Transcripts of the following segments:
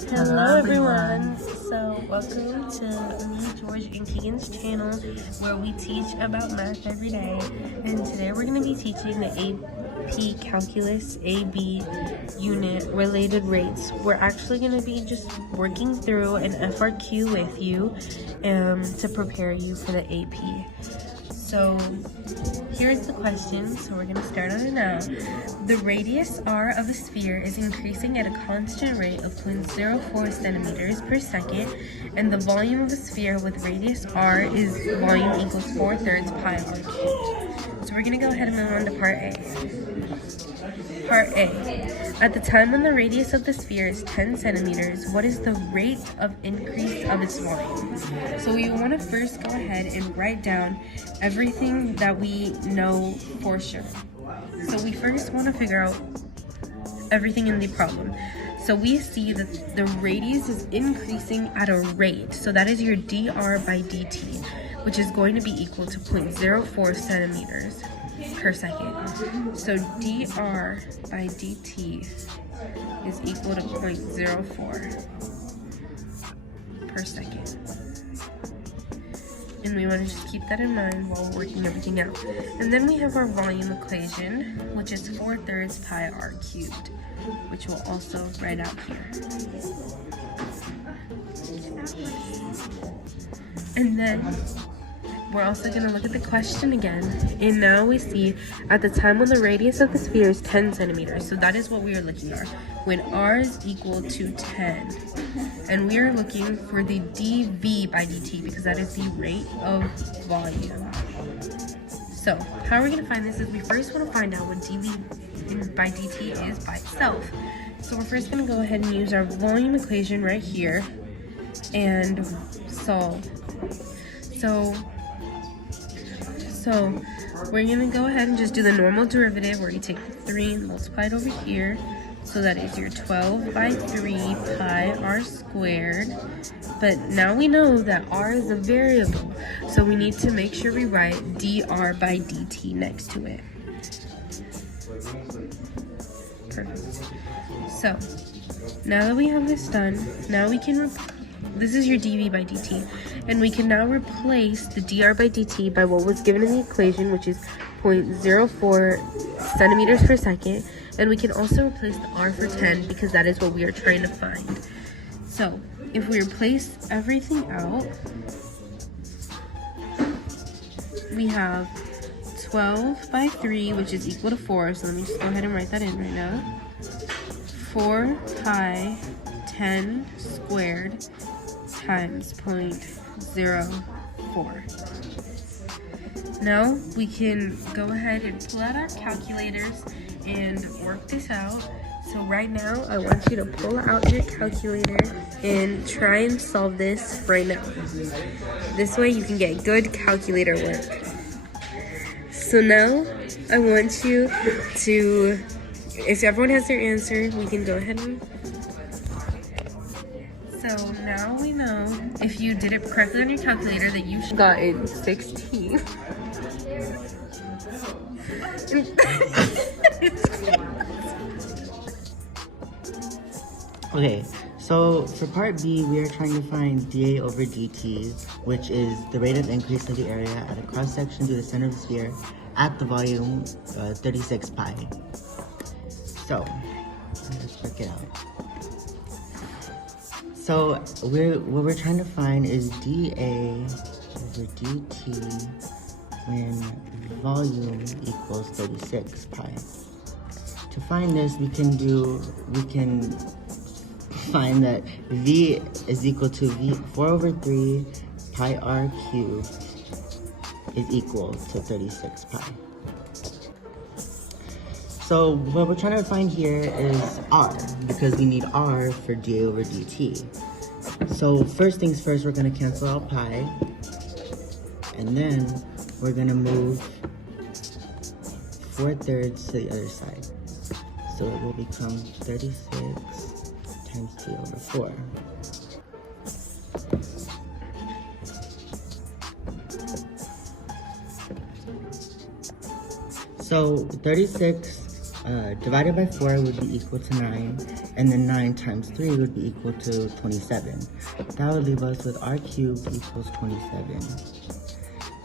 Hello everyone. So welcome to me, George, and Keegan's channel where we teach about math every day. And today we're going to be teaching the AP Calculus AB unit related rates. We're actually going to be just working through an FRQ with you to prepare you for the AP. So here's the question, so we're going to start on it now. The radius r of a sphere is increasing at a constant rate of 0.04 centimeters per second, and the volume of a sphere with radius r is volume equals 4/3 pi r cubed. So we're going to go ahead and move on to part A. Part A. At the time when the radius of the sphere is 10 centimeters, what is the rate of increase of its volume? So we want to first go ahead and write down everything that we know for sure. So we first want to figure out everything in the problem. So we see that the radius is increasing at a rate. So that is your dr by dt, which is going to be equal to 0.04 centimeters per second. So dr by dt is equal to 0.04 per second. And we want to just keep that in mind while we're working everything out. And then we have our volume equation, which is 4/3 pi r cubed, which we'll also write out here. And then we're also going to look at the question again. And now we see at the time when the radius of the sphere is 10 centimeters. So that is what we are looking at. When r is equal to 10. And we are looking for the dV by dt because that is the rate of volume. So how are we going to find this is we first want to find out what dV by dt is by itself. So we're first going to go ahead and use our volume equation right here and solve. So we're going to go ahead and just do the normal derivative where you take the 3 and multiply it over here. So that is your 12 by 3 pi r squared. But now we know that r is a variable, so we need to make sure we write dr by dt next to it. Perfect. So now that we have this done, now we can, this is your dv by dt, and we can now replace the dr by dt by what was given in the equation, which is 0.04 centimeters per second. And we can also replace the r for 10 because that is what we are trying to find. So if we replace everything out, we have 12 by 3, which is equal to 4. So let me just go ahead and write that in right now. 4 pi 10 squared times 0.04. Now we can go ahead and pull out our calculators and work this out. So right now I want you to pull out your calculator and try and solve this right now. This way you can get good calculator work. So now I want you to, if everyone has their answer, we can go ahead and. So now we know if you did it correctly on your calculator that you should got in 16. Okay, so for part B, we are trying to find dA over dt, which is the rate of increase of the area at a cross-section to the center of the sphere at the volume 36 pi. So, let's work it out. So, what we're trying to find is dA over dt when volume equals 36 pi. To find this, we can find that V is equal to 4/3 pi r cubed is equal to 36 pi. So what we're trying to find here is r, because we need r for dA over dt. So first things first, we're going to cancel out pi, and then we're going to move 4/3 to the other side. So it will become 36 times 2 over 4. So 36 divided by 4 would be equal to 9, and then 9 times 3 would be equal to 27. That would leave us with r cubed equals 27.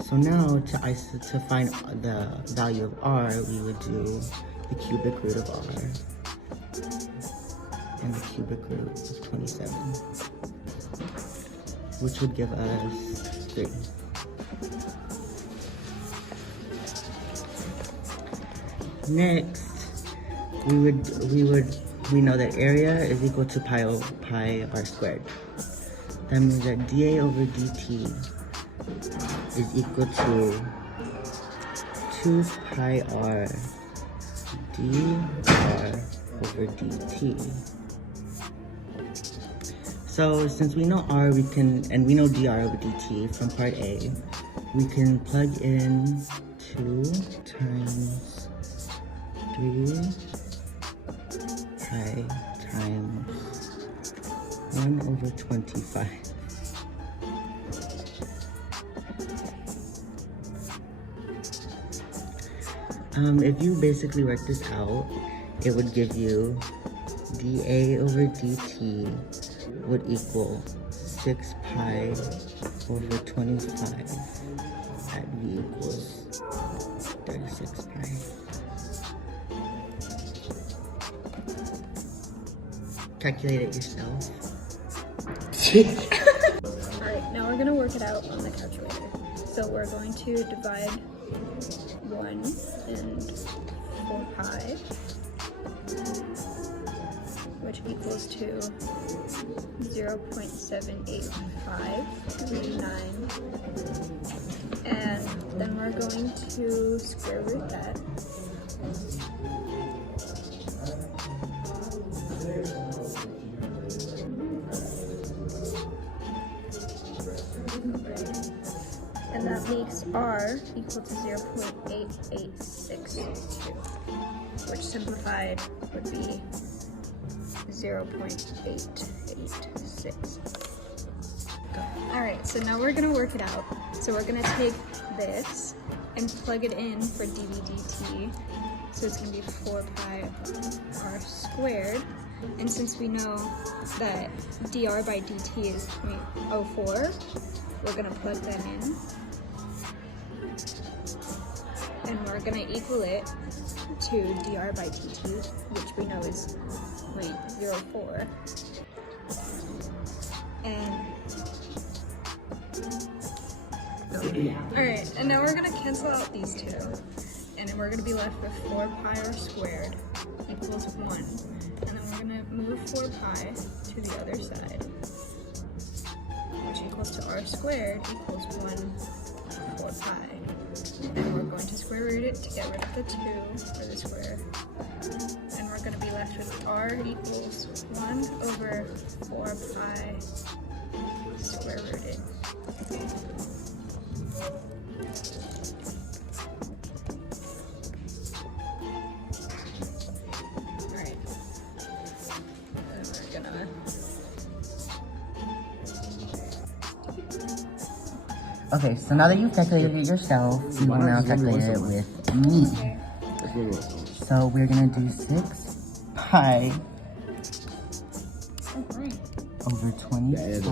So now to find the value of r, we would do the cubic root of r and the cubic root of 27, which would give us 3. Next, we know that area is equal to pi r squared. That means that dA over dt is equal to 2 pi r dr over dt. So since we know r, we know dr over dt from part A, we can plug in 2 times 3 pi times 1 over 25. If you basically work this out, it would give you dA over dt would equal 6 pi over 25 at v equals 36 pi. Calculate it yourself. Alright, now we're going to work it out on the calculator. So we're going to divide 1 and 4 pi, which equals to 0.7859, and then we're going to square root that. And that makes r equal to 0.8862, which simplified would be 0.886. Alright, so now we're going to work it out. So we're going to take this and plug it in for dv dt. So it's going to be 4 pi r squared. And since we know that dr by dt is 0.04, we're going to plug that in. And we're going to equal it to dr by dt, which we know is 0.04. Alright, and now we're going to cancel out these two. And then we're going to be left with 4 pi r squared equals 1. And then we're going to move 4 pi to the other side, which equals to r squared equals 1 4 pi. And we're going to square root it to get rid of the 2 for the square. And we're going to be left with r equals 1 over 4 pi square rooted. Alright. And we're gonna... Okay, so now that you've calculated it yourself, you will now calculate it with me. So we're gonna do 6 pi over 25,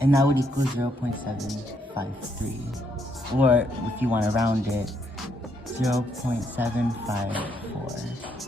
and that would equal 0.753, or if you want to round it, 0.754.